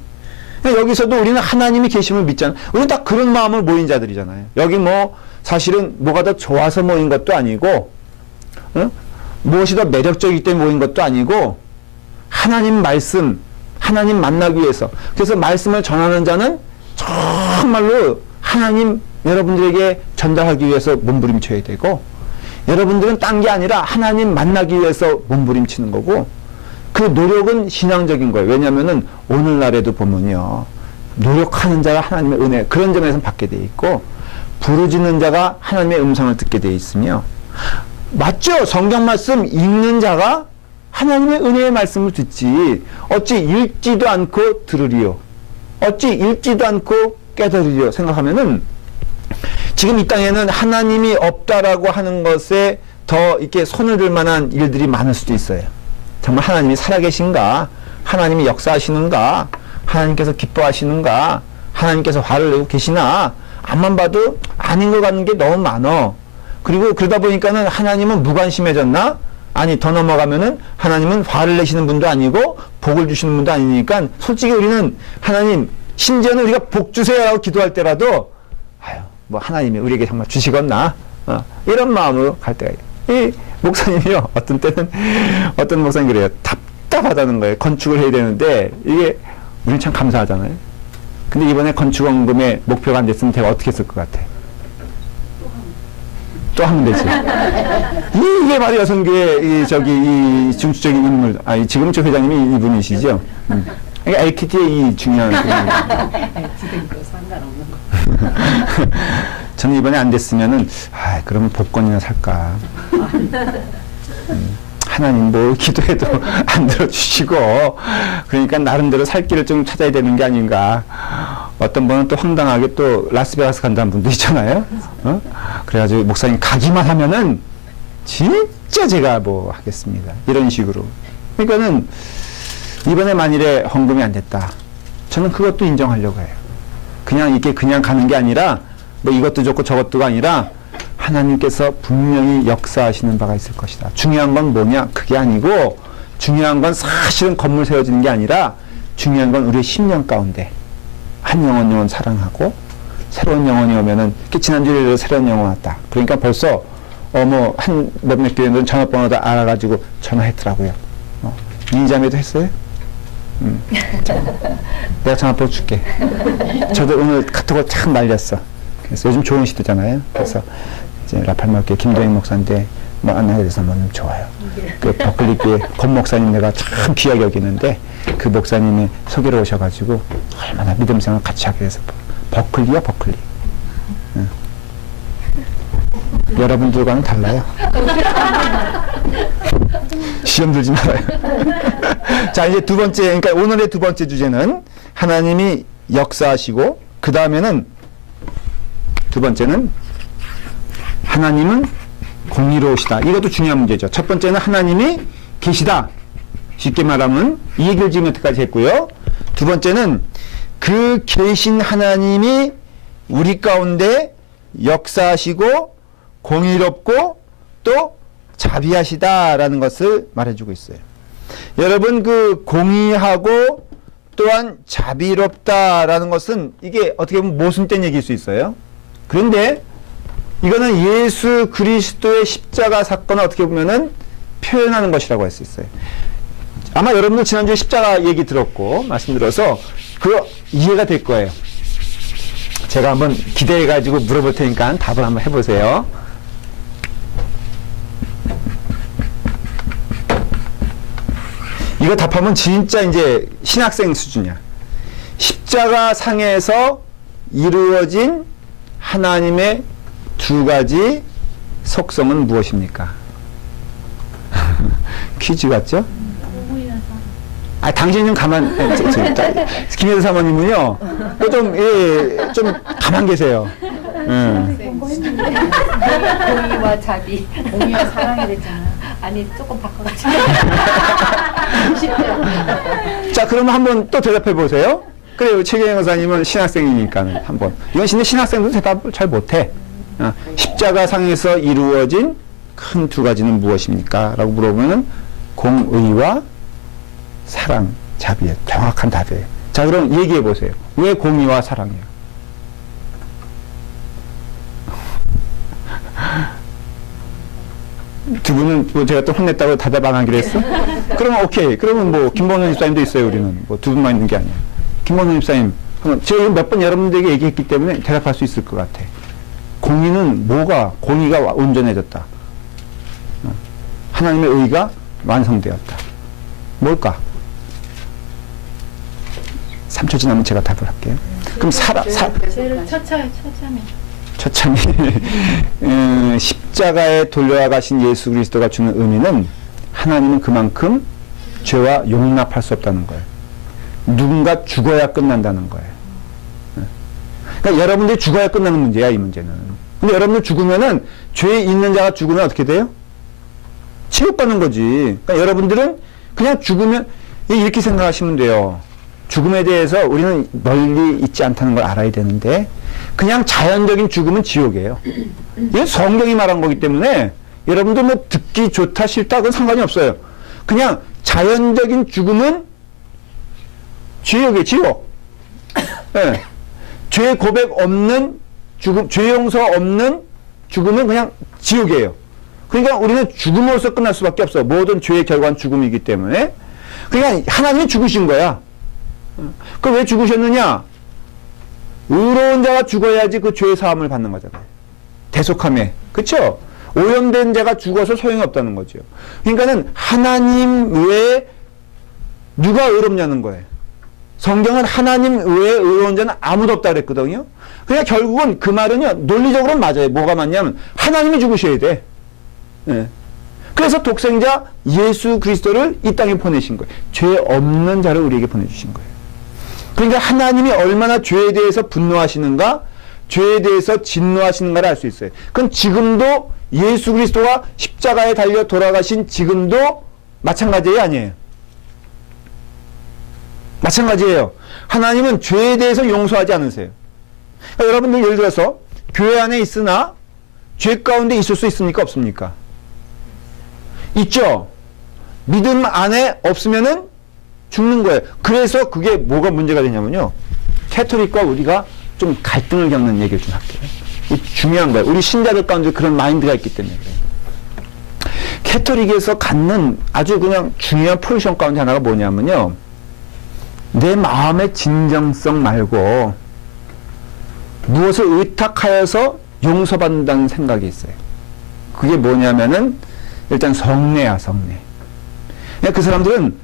여기서도 우리는 하나님이 계심을 믿잖아요. 우리는 다 그런 마음을 모인 자들이잖아요. 여기 뭐 사실은 뭐가 더 좋아서 모인 것도 아니고, 무엇이 더 매력적이기 때문에 모인 것도 아니고, 하나님 말씀, 하나님 만나기 위해서. 그래서 말씀을 전하는 자는 정말로 하나님 여러분들에게 전달하기 위해서 몸부림쳐야 되고, 여러분들은 딴 게 아니라 하나님 만나기 위해서 몸부림치는 거고, 그 노력은 신앙적인 거예요. 왜냐하면은 오늘날에도 보면요, 노력하는 자가 하나님의 은혜, 그런 점에서 받게 돼 있고, 부르짖는 자가 하나님의 음성을 듣게 돼 있으며, 맞죠? 성경 말씀 읽는 자가 하나님의 은혜의 말씀을 듣지, 어찌 읽지도 않고 들으리요, 어찌 읽지도 않고 깨달으리요 생각하면은, 지금 이 땅에는 하나님이 없다라고 하는 것에 더 이렇게 손을 들 만한 일들이 많을 수도 있어요. 정말 하나님이 살아계신가? 하나님이 역사하시는가? 하나님께서 기뻐하시는가? 하나님께서 화를 내고 계시나? 앞만 봐도 아닌 것 같은 게 너무 많어. 그리고 그러다 보니까는 하나님은 무관심해졌나? 아니 더 넘어가면은 하나님은 화를 내시는 분도 아니고 복을 주시는 분도 아니니까 솔직히 우리는 하나님 심지어는 우리가 복 주세요라고 기도할 때라도 아유 뭐 하나님이 우리에게 정말 주시겠나 이런 마음으로 갈 때가 있어요. 이 목사님이요 어떤 때는 어떤 목사님 그래요. 답답하다는 거예요. 건축을 해야 되는데 이게 우리는 참 감사하잖아요. 근데 이번에 건축원금의 목표가 안 됐으면 제가 어떻게 했을 것 같아? 또 하면 되지. 이게 바로 여성교회 이 중추적인 인물. 지금 저 회장님이 이분이시죠. 그러니까 LTT의 이 중요한. 지금 그 상관없는 거. 저는 이번에 안 됐으면은 그러면 복권이나 살까. 하나님 뭐 기도해도 안 들어주시고 그러니까 나름대로 살 길을 좀 찾아야 되는 게 아닌가. 어떤 분은 또 황당하게 또 라스베가스 간다는 분도 있잖아요. 그래가지고 목사님 가기만 하면은 진짜 제가 뭐 하겠습니다. 이런 식으로. 그러니까는 이번에 만일에 헌금이 안 됐다. 저는 그것도 인정하려고 해요. 그냥 이게 그냥 가는 게 아니라 뭐 이것도 좋고 저것도가 아니라 하나님께서 분명히 역사하시는 바가 있을 것이다. 중요한 건 뭐냐? 그게 아니고 중요한 건 사실은 건물 세워지는 게 아니라 중요한 건 우리의 심령 가운데 한 영혼 사랑하고 새로운 영혼이 오면은 지난주에 새로운 영혼 왔다. 그러니까 벌써 뭐 한 몇몇 교회들은 전화번호도 알아가지고 전화했더라고요. 민자매도 했어요? 내가 전화번호 줄게. 저도 오늘 카톡을 참 날렸어. 그래서 요즘 좋은 시대잖아요. 그래서 이제 라팔마교회 김도영 목사인데 뭐 만나게 돼서 너무 좋아요. 그 버클리교회 권 목사님 내가 참 귀하게 여기는데 그 목사님이 소개로 오셔가지고 얼마나 믿음 생활 같이 하게 돼서 버클리야 버클리. 여러분들과는 달라요. 시험 들지 말아요. 자, 이제 두 번째, 그러니까 오늘의 두 번째 주제는 하나님이 역사하시고, 그 다음에는 두 번째는 하나님은 공의로우시다. 이것도 중요한 문제죠. 첫 번째는 하나님이 계시다. 쉽게 말하면 이 얘기를 지금 여태까지 했고요. 두 번째는 그 계신 하나님이 우리 가운데 역사하시고 공의롭고 또 자비하시다라는 것을 말해주고 있어요. 여러분 그 공의하고 또한 자비롭다라는 것은 이게 어떻게 보면 모순된 얘기일 수 있어요. 그런데 이거는 예수 그리스도의 십자가 사건을 어떻게 보면은 표현하는 것이라고 할 수 있어요. 아마 여러분들 지난주에 십자가 얘기 들었고 말씀드려서 그 이해가 될 거예요. 제가 한번 기대해가지고 물어볼 테니까 답을 한번 해보세요. 이거 답하면 진짜 이제 신학생 수준이야. 십자가 상에서 이루어진 하나님의 두 가지 속성은 무엇입니까? 퀴즈 같죠? 당신 좀 가만, 김혜수 사모님은요, 좀 가만 계세요. 공의와 자비. 공의와 사랑이 됐잖아. 아니, 조금 바꿔가지고. 자, 그러면 한번 또 대답해 보세요. 그래요. 최경영 의사님은 신학생이니까 한번. 이건 신학생도 대답을 잘 못해. 십자가 상에서 이루어진 큰 두 가지는 무엇입니까? 라고 물어보면 공의와 사랑, 자비예요. 정확한 답이에요. 자, 그럼 얘기해 보세요. 왜 공의와 사랑이에요? 두 분은 뭐 제가 또 혼냈다고 대답 안 하기로 했어? 그러면 오케이. 그러면 뭐 김범현 집사님도 있어요. 우리는 뭐 두 분만 있는 게 아니에요. 김범현 집사님, 제가 몇 번 여러분들에게 얘기했기 때문에 대답할 수 있을 것 같아. 공의는 뭐가 공의가 온전해졌다. 하나님의 의가 완성되었다. 뭘까? 3초 지나면 제가 답을 할게요. 그럼 죄를 처참해. 처참히 십자가에 돌려가신 예수 그리스도가 주는 의미는 하나님은 그만큼 죄와 용납할 수 없다는 거예요. 누군가 죽어야 끝난다는 거예요. 그러니까 여러분들이 죽어야 끝나는 문제야, 이 문제는. 근데 여러분들 죽으면은 죄 있는 자가 죽으면 어떻게 돼요? 취급받는 거지. 그러니까 여러분들은 그냥 죽으면 이렇게 생각하시면 돼요. 죽음에 대해서 우리는 멀리 있지 않다는 걸 알아야 되는데 그냥 자연적인 죽음은 지옥이에요. 이건 성경이 말한 거기 때문에 여러분도 뭐 듣기 좋다 싫다 그건 상관이 없어요. 그냥 자연적인 죽음은 지옥이에요. 지옥. 예. 죄 고백 없는 죽음, 죄 용서 없는 죽음은 그냥 지옥이에요. 그러니까 우리는 죽음으로써 끝날 수밖에 없어. 모든 죄의 결과는 죽음이기 때문에. 그러니까 하나님이 죽으신 거야. 그 왜 죽으셨느냐? 의로운 자가 죽어야지 그 죄의 사함을 받는 거잖아요. 대속함에. 그쵸? 오염된 자가 죽어서 소용이 없다는 거죠. 그러니까는 하나님 외에 누가 의롭냐는 거예요. 성경은 하나님 외에 의로운 자는 아무도 없다 그랬거든요. 그러니까 결국은 그 말은요, 논리적으로는 맞아요. 뭐가 맞냐면 하나님이 죽으셔야 돼. 예. 그래서 독생자 예수 그리스도를 이 땅에 보내신 거예요. 죄 없는 자를 우리에게 보내주신 거예요. 그러니까 하나님이 얼마나 죄에 대해서 분노하시는가, 죄에 대해서 진노하시는가를 알 수 있어요. 그건 지금도 예수 그리스도가 십자가에 달려 돌아가신 지금도 마찬가지예요, 아니에요? 마찬가지예요. 하나님은 죄에 대해서 용서하지 않으세요. 그러니까 여러분들 예를 들어서 교회 안에 있으나 죄 가운데 있을 수 있습니까? 없습니까? 있죠. 믿음 안에 없으면은 죽는 거예요. 그래서 그게 뭐가 문제가 되냐면요. 캐토릭과 우리가 좀 갈등을 겪는 얘기를 좀 할게요. 중요한 거예요. 우리 신자들 가운데 그런 마인드가 있기 때문에 그래요. 캐토릭에서 갖는 아주 그냥 중요한 포지션 가운데 하나가 뭐냐면요. 내 마음의 진정성 말고 무엇을 의탁하여서 용서받는다는 생각이 있어요. 그게 뭐냐면은 일단 성례야, 성례. 그 사람들은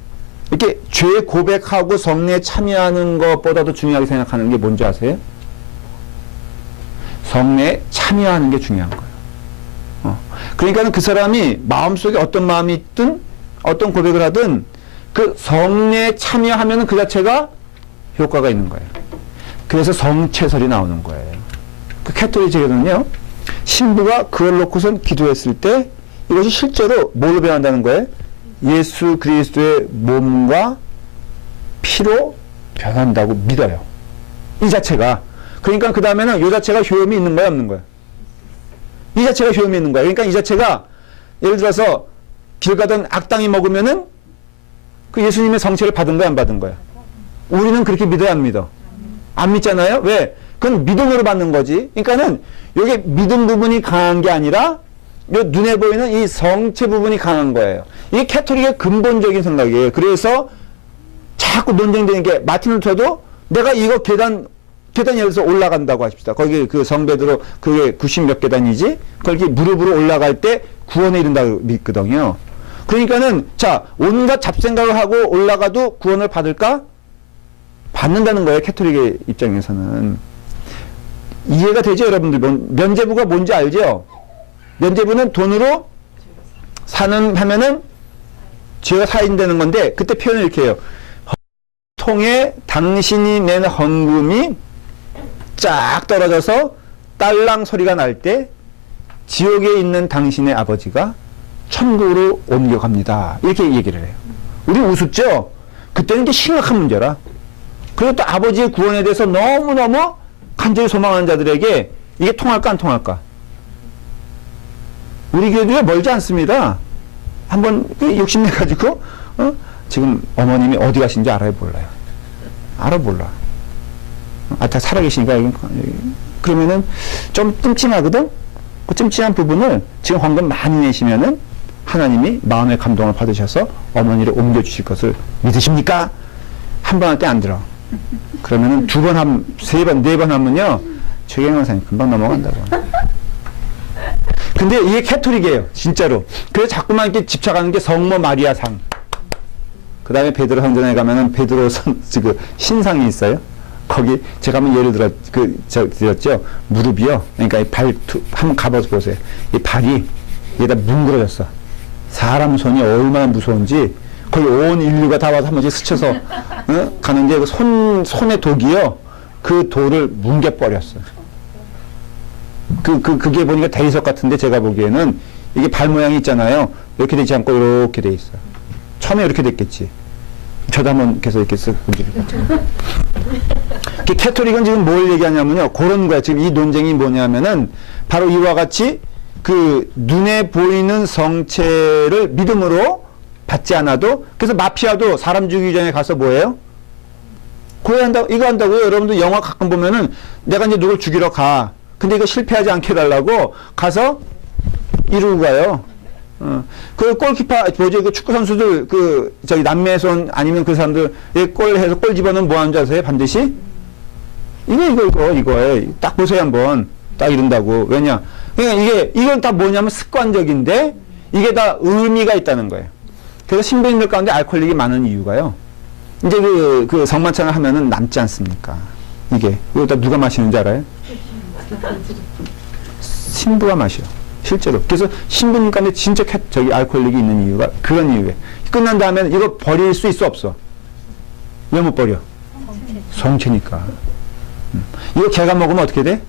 이렇게 죄 고백하고 성례에 참여하는 것보다도 중요하게 생각하는 게 뭔지 아세요? 성례에 참여하는 게 중요한 거예요. 그러니까 그 사람이 마음속에 어떤 마음이 있든 어떤 고백을 하든 그 성례에 참여하면 그 자체가 효과가 있는 거예요. 그래서 성체설이 나오는 거예요. 그 캐톨릭에서는요, 신부가 그걸 놓고선 기도했을 때 이것이 실제로 뭘로 변한다는 거예요? 예수 그리스도의 몸과 피로 변한다고 믿어요. 이 자체가. 그러니까 그 다음에는 이 자체가 효험이 있는 거야, 없는 거야? 이 자체가 효험이 있는 거야. 그러니까 이 자체가 예를 들어서 길 가던 악당이 먹으면은 그 예수님의 성체를 받은 거야, 안 받은 거야? 우리는 그렇게 믿어야 안 믿어? 안 믿잖아요? 왜? 그건 믿음으로 받는 거지. 그러니까는 이게 믿음 부분이 강한 게 아니라 요 눈에 보이는 이 성체 부분이 강한 거예요. 이게 캐톨릭의 근본적인 생각이에요. 그래서 자꾸 논쟁되는 게 마틴 루터도 내가 이거 계단 예를 들어서 올라간다고 하십시다. 거기 그 성베드로 그게 90몇 계단이지? 거기 무릎으로 올라갈 때 구원에 이른다고 믿거든요. 그러니까는 자, 온갖 잡생각을 하고 올라가도 구원을 받을까? 받는다는 거예요. 캐톨릭의 입장에서는. 이해가 되죠, 여러분들? 면죄부가 뭔지 알죠? 면죄부는 돈으로 하면은 죄가 사인되는 건데, 그때 표현을 이렇게 해요. 통에 당신이 낸 헌금이 쫙 떨어져서 딸랑 소리가 날 때 지옥에 있는 당신의 아버지가 천국으로 옮겨갑니다. 이렇게 얘기를 해요. 우리 우습죠? 그때는 이게 심각한 문제라. 그리고 또 아버지의 구원에 대해서 너무너무 간절히 소망하는 자들에게 이게 통할까 안 통할까? 우리 교회도 멀지 않습니다. 한번 욕심내가지고 지금 어머님이 어디 가신지 알아요, 몰라요? 알아, 몰라. 다 살아계시니까 그러면은 좀 찜찜하거든? 그 찜찜한 부분을 지금 헌금 많이 내시면은 하나님이 마음의 감동을 받으셔서 어머니를 옮겨주실 것을 믿으십니까? 한 번 할 때 안 들어. 그러면은 두 번, 세 번, 네 번 하면요, 최경영사님 금방 넘어간다고. 근데 이게 캐톨릭이에요, 진짜로. 그래서 자꾸만 이렇게 집착하는 게 성모 마리아 상. 그 다음에 베드로 성전에 가면은 베드로 그 신상이 있어요. 거기 제가 한번 예를 들어 드렸죠. 무릎이요. 그러니까 한번 가봐서 보세요. 이 발이 얘다 뭉그러졌어. 사람 손이 얼마나 무서운지 거의 온 인류가 다 와서 한 번씩 스쳐서 가는데 그 손의 독이요. 그 돌을 뭉개버렸어. 그게 보니까 대리석 같은데 제가 보기에는 이게 발 모양이 있잖아요. 이렇게 되지 않고 이렇게 돼 있어요. 처음에 이렇게 됐겠지. 저도 한번 계속 이렇게 쓱 문지르고. 캐톨릭은 지금 뭘 얘기하냐면요. 그런 거야. 지금 이 논쟁이 뭐냐면은 바로 이와 같이 그 눈에 보이는 성체를 믿음으로 받지 않아도, 그래서 마피아도 사람 죽이기 전에 가서 뭐예요? 고해한다고, 이거 한다고요. 여러분들 영화 가끔 보면은 내가 이제 누굴 죽이러 가. 근데 이거 실패하지 않게 해달라고 가서 이루고 가요. 그 골키퍼, 뭐지, 그 축구 선수들, 그, 저기 남매손 아니면 그 사람들, 골 해서 골 집어넣으면 뭐 하는 줄 아세요? 반드시? 이거에. 딱 보세요, 한번. 딱 이런다고. 왜냐? 그러니까 이건 다 뭐냐면 습관적인데, 이게 다 의미가 있다는 거예요. 그래서 신부님들 가운데 알코올릭이 많은 이유가요. 이제 그 성만찬을 하면은 남지 않습니까? 이게. 이거 다 누가 마시는 줄 알아요? 신부가 마셔. 실제로. 그래서 신부님 가운데 진짜 저기 알코올릭이 있는 이유가 그런 이유예요. 끝난 다음에 이거 버릴 수 있어, 없어? 왜 못 버려? 성체니까. 이거 개가 먹으면 어떻게 돼?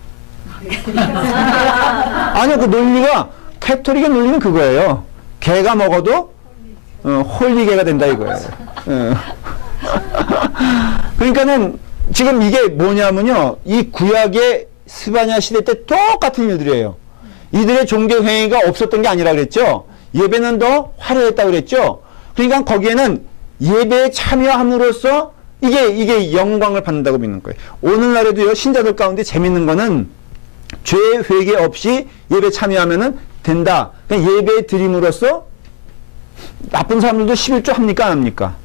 아니요, 그 논리가, 캐토릭의 논리는 그거예요. 개가 먹어도, 홀리개가 된다 이거예요. 그러니까는, 지금 이게 뭐냐면요, 이 구약의 스바냐 시대 때 똑같은 일들이에요. 이들의 종교행위가 없었던 게 아니라 그랬죠. 예배는 더 화려했다고 그랬죠. 그러니까 거기에는 예배에 참여함으로써 이게 영광을 받는다고 믿는 거예요. 오늘날에도요, 신자들 가운데 재밌는 거는 죄 회개 없이 예배 참여하면은 된다. 그러니까 예배 드림으로써 나쁜 사람들도 11조 합니까? 안 합니까?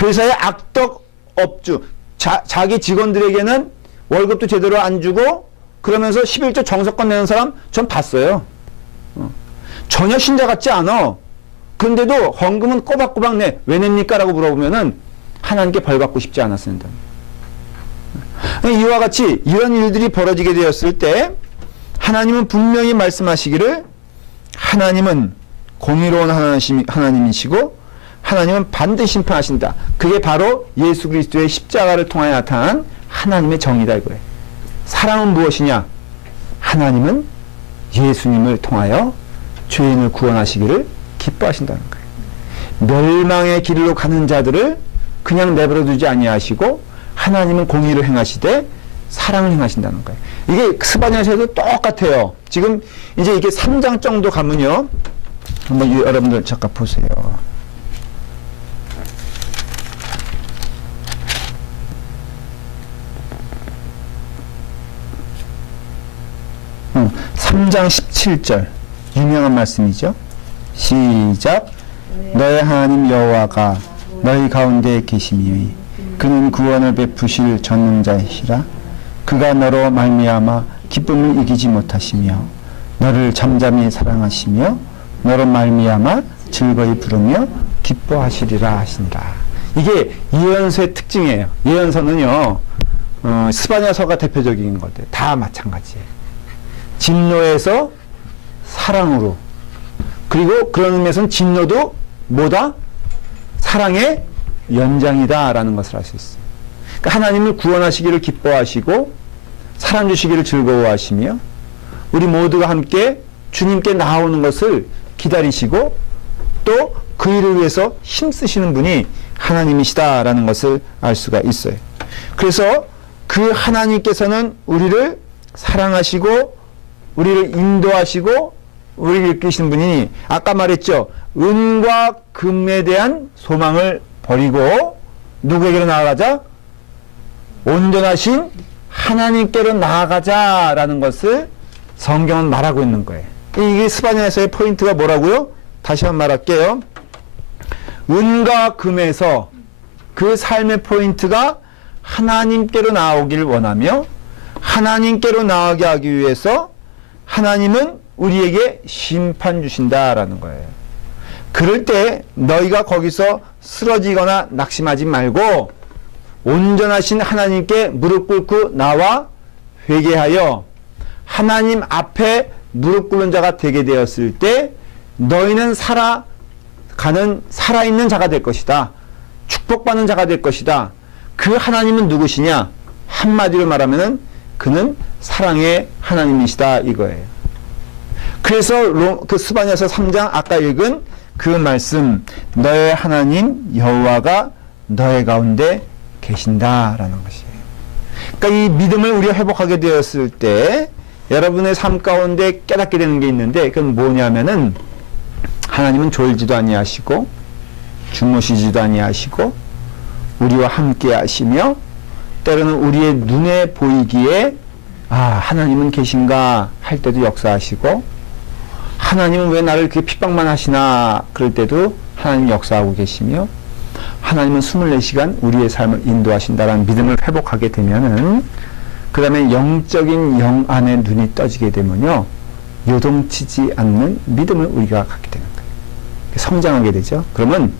회사의 악덕 업주, 자기 직원들에게는 월급도 제대로 안 주고 그러면서 11조 정석권 내는 사람 전 봤어요. 전혀 신자 같지 않아. 그런데도 헌금은 꼬박꼬박 내. 왜 냅니까? 라고 물어보면은 하나님께 벌 받고 싶지 않았습니다. 이와 같이 이런 일들이 벌어지게 되었을 때 하나님은 분명히 말씀하시기를 하나님은 공의로운 하나님이시고 하나님은 반드시 심판하신다. 그게 바로 예수 그리스도의 십자가를 통하여 나타난 하나님의 정의다 이거예요. 사랑은 무엇이냐? 하나님은 예수님을 통하여 죄인을 구원하시기를 기뻐하신다는 거예요. 멸망의 길로 가는 자들을 그냥 내버려 두지 아니하시고 하나님은 공의를 행하시되 사랑을 행하신다는 거예요. 이게 스바냐서에도 똑같아요. 지금 이제 이게 3장 정도 가면요. 한번 여러분들 잠깐 보세요. 음, 3장 17절 유명한 말씀이죠. 시작. 너의 하나님 여호와가 너희 가운데 계심이니 그는 구원을 베푸실 전능자이시라. 그가 너로 말미암아 기쁨을 이기지 못하시며 너를 잠잠히 사랑하시며 너로 말미암아 즐거이 부르며 기뻐하시리라 하신다. 이게 예언서의 특징이에요. 예언서는요, 스바냐서가 대표적인 것들 다 마찬가지예요. 진노에서 사랑으로, 그리고 그런 의미에서는 진노도 뭐다? 사랑의 연장이다라는 것을 알 수 있어요. 그러니까 하나님을 구원하시기를 기뻐하시고 사랑 주시기를 즐거워하시며 우리 모두가 함께 주님께 나오는 것을 기다리시고 또 그 일을 위해서 힘쓰시는 분이 하나님이시다라는 것을 알 수가 있어요. 그래서 그 하나님께서는 우리를 사랑하시고 우리를 인도하시고 우리를 이끄시는 분이니 아까 말했죠. 은과 금에 대한 소망을 버리고 누구에게로 나아가자? 온전하신 하나님께로 나아가자라는 것을 성경은 말하고 있는 거예요. 이게 스바냐서의 포인트가 뭐라고요? 다시 한번 말할게요. 은과 금에서 그 삶의 포인트가 하나님께로 나오기를 원하며 하나님께로 나아가게 하기 위해서 하나님은 우리에게 심판 주신다라는 거예요. 그럴 때 너희가 거기서 쓰러지거나 낙심하지 말고 온전하신 하나님께 무릎 꿇고 나와 회개하여 하나님 앞에 무릎 꿇는 자가 되게 되었을 때 너희는 살아있는 자가 될 것이다. 축복받는 자가 될 것이다. 그 하나님은 누구시냐? 한마디로 말하면은 그는 사랑의 하나님이시다 이거예요. 그래서 그 스바냐서 3장 아까 읽은 그 말씀 너의 하나님 여호와가 너의 가운데 계신다라는 것이에요. 그러니까 이 믿음을 우리가 회복하게 되었을 때 여러분의 삶 가운데 깨닫게 되는 게 있는데 그건 뭐냐면은 하나님은 졸지도 아니하시고 주무시지도 아니하시고 우리와 함께 하시며 때로는 우리의 눈에 보이기에 하나님은 계신가 할 때도 역사하시고 하나님은 왜 나를 그렇게 핍박만 하시나 그럴 때도 하나님 역사하고 계시며 하나님은 24시간 우리의 삶을 인도하신다라는 믿음을 회복하게 되면은 그 다음에 영적인 영 안에 눈이 떠지게 되면요 요동치지 않는 믿음을 우리가 갖게 되는 거예요. 성장하게 되죠. 그러면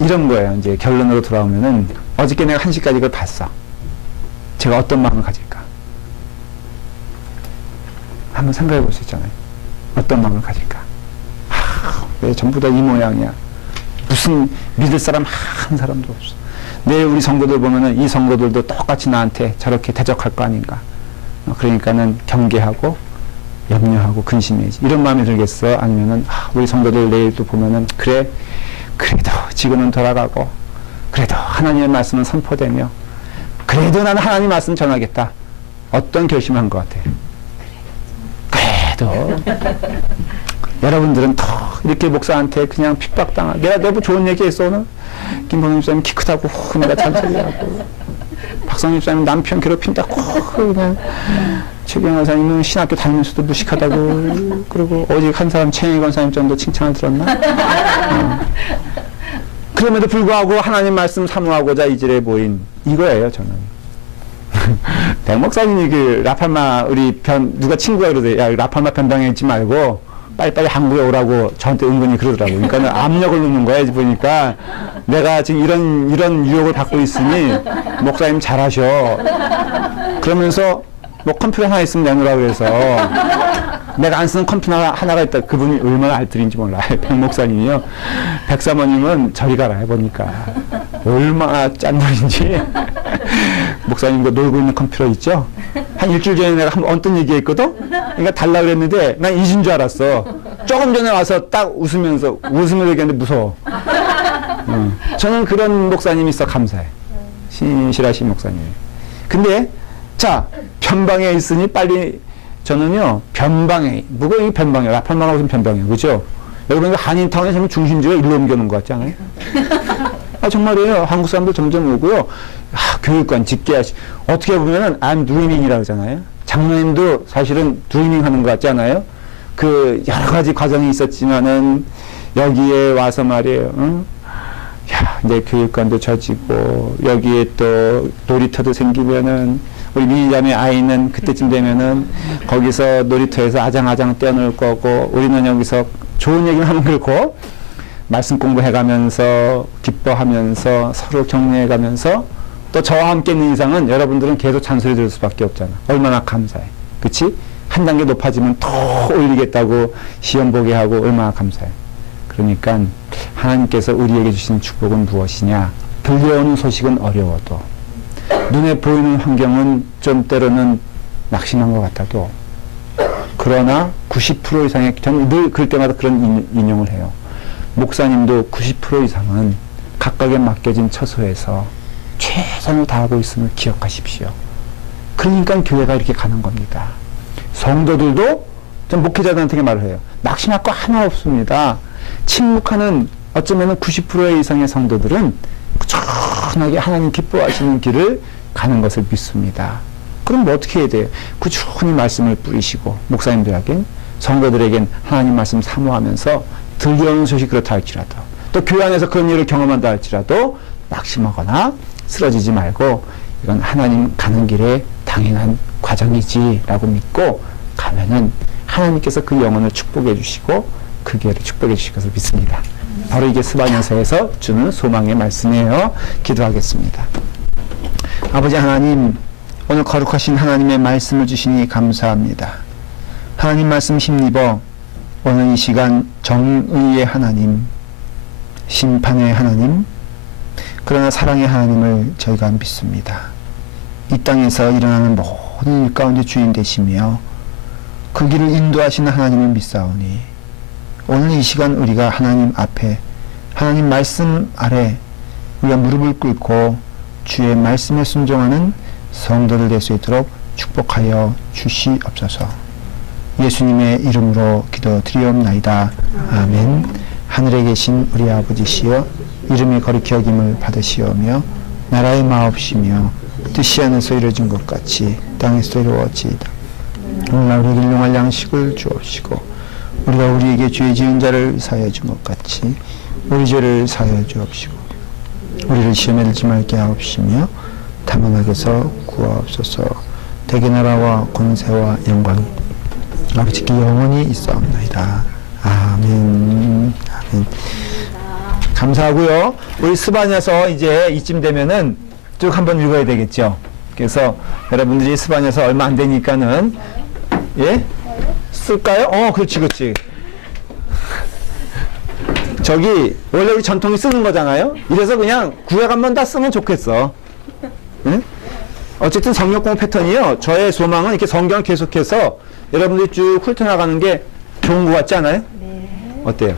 이런 거예요. 이제 결론으로 돌아오면은 어저께 내가 1시까지 그걸 봤어. 제가 어떤 마음을 가질까? 한번 생각해 볼 수 있잖아요. 어떤 마음을 가질까? 왜 전부 다 이 모양이야? 무슨 믿을 사람 한 사람도 없어. 내일 우리 성도들 보면은 이 성도들도 똑같이 나한테 저렇게 대적할 거 아닌가. 그러니까는 경계하고 염려하고 근심해야지. 이런 마음이 들겠어? 아니면은 우리 성도들 내일 또 보면은 그래도 지구는 돌아가고 그래도 하나님의 말씀은 선포되며 그래도 나는 하나님 말씀 전하겠다. 어떤 결심한 것 같아요? 그래도 여러분들은 더 이렇게 목사한테 그냥 핍박당하고 내가 너무 좋은 얘기 했어 오늘? 김봉임 집사님 키 크다고 내가 잔소리 하고 박성임 집사님 남편 괴롭힌다고 그냥 최경환 권사님은 신학교 다니면서도 무식하다고 그리고 어제 한 사람 최영희 권사님 정도 칭찬을 들었나? 그럼에도 불구하고 하나님 말씀 사모하고자 이 질에 모인 이거예요 저는. 백 목사님이 그 라팔마 우리 누가 친구가 그러대 야 라팔마 변방에 있지 말고 빨리빨리 한국에 오라고 저한테 은근히 그러더라고. 그러니까는 압력을 넣는 거야. 보니까 내가 지금 이런 유혹을 받고 있으니 목사님 잘하셔. 그러면서 뭐 컴퓨터 하나 있으면 내놓으라 그래서 내가 안 쓰는 컴퓨터 하나가 있다. 그분이 얼마나 알뜰인지 몰라. 백 목사님이요. 백 사모님은 저리 가라 해보니까 얼마나 짠돌인지. 목사님과 놀고 있는 컴퓨터 있죠? 한 일주일 전에 내가 한번 어떤 얘기했거든? 그러니까 달라 그랬는데 난 잊은 줄 알았어. 조금 전에 와서 딱 웃으면서 얘기했는데 무서워. 저는 그런 목사님이 있어 감사해. 신실하신 목사님. 근데 자 변방에 있으니 빨리 저는요 변방에 뭐가 이 변방이야 라팔마가 무슨 변방이야 그죠? 여러분 한인타운에 지금 중심지가 일로 옮겨놓은 것 같지 않아요? 정말이에요. 한국 사람들 점점 오고요. 교육관 집계하시 어떻게 보면은 I'm dreaming이라고 하잖아요. 장로님도 사실은 드리밍 하는 것 같지 않아요? 그 여러 가지 과정이 있었지만은 여기에 와서 말이에요. 응? 야, 이제 교육관도 져지고 여기에 또 놀이터도 생기면은 우리 미니자매 아이는 그때쯤 되면은 거기서 놀이터에서 아장아장 뛰어놀 거고 우리는 여기서 좋은 얘기를 하면 그렇고 말씀 공부해가면서 기뻐하면서 서로 격려해가면서 또 저와 함께 있는 이상은 여러분들은 계속 잔소리 들을 수밖에 없잖아. 얼마나 감사해. 그치? 한 단계 높아지면 더 올리겠다고 시험 보게 하고 얼마나 감사해. 그러니까 하나님께서 우리에게 주신 축복은 무엇이냐? 들려오는 소식은 어려워도 눈에 보이는 환경은 좀 때로는 낙심한 것 같아도 그러나 90% 이상의 저는 늘 그럴 때마다 그런 인용을 해요. 목사님도 90% 이상은 각각에 맡겨진 처소에서 최선을 다하고 있음을 기억하십시오. 그러니까 교회가 이렇게 가는 겁니다. 성도들도 전 목회자들한테 말을 해요. 낙심할 거 하나 없습니다. 침묵하는 어쩌면 90% 이상의 성도들은 꾸준하게 하나님 기뻐하시는 길을 가는 것을 믿습니다. 그럼 뭐 어떻게 해야 돼요? 꾸준히 말씀을 뿌리시고 목사님들에겐 성도들에겐 하나님 말씀 사모하면서 들려오는 소식 그렇다 할지라도 또 교회 안에서 그런 일을 경험한다 할지라도 낙심하거나 쓰러지지 말고 이건 하나님 가는 길에 당연한 과정이지 라고 믿고 가면은 하나님께서 그 영혼을 축복해 주시고 그 기회를 축복해 주실 것을 믿습니다. 바로 이게 스바냐서에서 주는 소망의 말씀이에요. 기도하겠습니다. 아버지 하나님, 오늘 거룩하신 하나님의 말씀을 주시니 감사합니다. 하나님 말씀 힘입어 오늘 이 시간 정의의 하나님, 심판의 하나님, 그러나 사랑의 하나님을 저희가 믿습니다. 이 땅에서 일어나는 모든 일 가운데 주인 되시며 그 길을 인도하시는 하나님을 믿사오니 오늘 이 시간 우리가 하나님 앞에 하나님 말씀 아래 우리가 무릎을 꿇고 주의 말씀에 순종하는 성도들 될 수 있도록 축복하여 주시옵소서. 예수님의 이름으로 기도드리옵나이다. 아멘. 하늘에 계신 우리 아버지시여, 이름이 거룩히 여김을 받으시오며 나라의 마옵시며 뜻이 하늘에서 이루어진 것 같이 땅에서 이루어지이다. 오늘날 우리에게 일용할 양식을 주옵시고 우리가 우리에게 죄 지은 자를 사하여 준 것 같이 우리 죄를 사하여 주옵시고 우리를 시험에 들지 말게 하옵시며 다만 악에서 구하옵소서. 대개 나라와 권세와 영광이 아버지께 영원히 있사옵나이다. 아멘. 아멘. 감사하고요. 우리 스바냐서 이제 이쯤 되면은 쭉 한번 읽어야 되겠죠. 그래서 여러분들이 스바냐서 얼마 안 되니까는 예? 쓸까요? 그렇지, 그렇지. 저기 원래 우리 전통이 쓰는 거잖아요. 이래서 그냥 구약 한번 다 쓰면 좋겠어. 응? 어쨌든 성역공부 패턴이요. 저의 소망은 이렇게 성경을 계속해서 여러분들이 쭉 훑어나가는 게 좋은 것 같지 않아요? 네. 어때요?